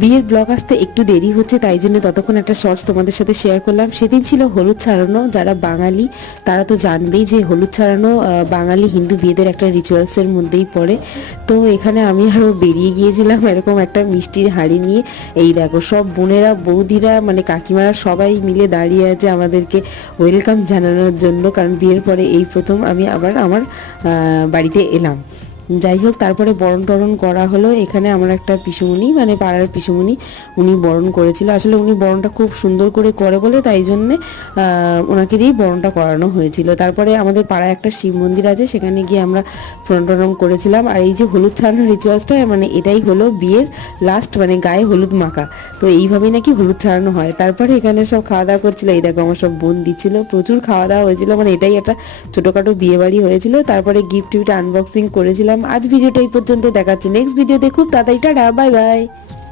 বিয়ের ব্লগ আসতে একটু দেরি হচ্ছে, তাই জন্য ততক্ষণ একটা শর্টস তোমাদের সাথে শেয়ার করলাম। সেদিন ছিল হলুদ ছাড়ানো। যারা বাঙালি তারা তো জানবেই যে হলুদ ছাড়ানো বাঙালি হিন্দু বিয়েদের একটা রিচুয়ালসের মধ্যেই পড়ে। তো এখানে আমি আরও বেরিয়ে গিয়েছিলাম এরকম একটা মিষ্টির হাঁড়ি নিয়ে। এই দেখো সব বোনেরা, বৌদিরা, মানে কাকিমারা সবাই মিলে দাঁড়িয়ে আছে আমাদেরকে ওয়েলকাম জানানোর জন্য, কারণ বিয়ের পরে এই প্রথম আমি আবার আমার বাড়িতে এলাম। যাই হোক, তারপরে বরণ টরণ করা হলো। এখানে আমার একটা পিসুমণি, মানে পাড়ার পিসুমণি, উনি বরণ করেছিল। আসলে উনি বরণটা খুব সুন্দর করে করে বলে তাই জন্যে ওনাকে দিয়েই বরণটা করানো হয়েছিল। তারপরে আমাদের পাড়ায় একটা শিব মন্দির আছে, সেখানে গিয়ে আমরা প্রণাম টরণ করেছিলাম। আর এই যে হলুদ ছাড়ানোর রিচুয়ালসটা, মানে এটাই হলো বিয়ের লাস্ট, মানে গায়ে হলুদ মাখা। তো এইভাবেই নাকি হলুদ ছাড়ানো হয়। তারপরে এখানে সব খাওয়া দাওয়া করছিল। এই দেখো আমার সব বোন দিচ্ছিল, প্রচুর খাওয়া দাওয়া হয়েছিল, মানে এটাই একটা ছোটোখাটো বিয়ে বাড়ি হয়েছিল। তারপরে গিফট টিফট আনবক্সিং করেছিলাম। আজ ভিডিওটা এই পর্যন্ত, দেখাচ্ছে নেক্সট ভিডিওতে খুব তাড়াতাড়ি। Tata, bye bye.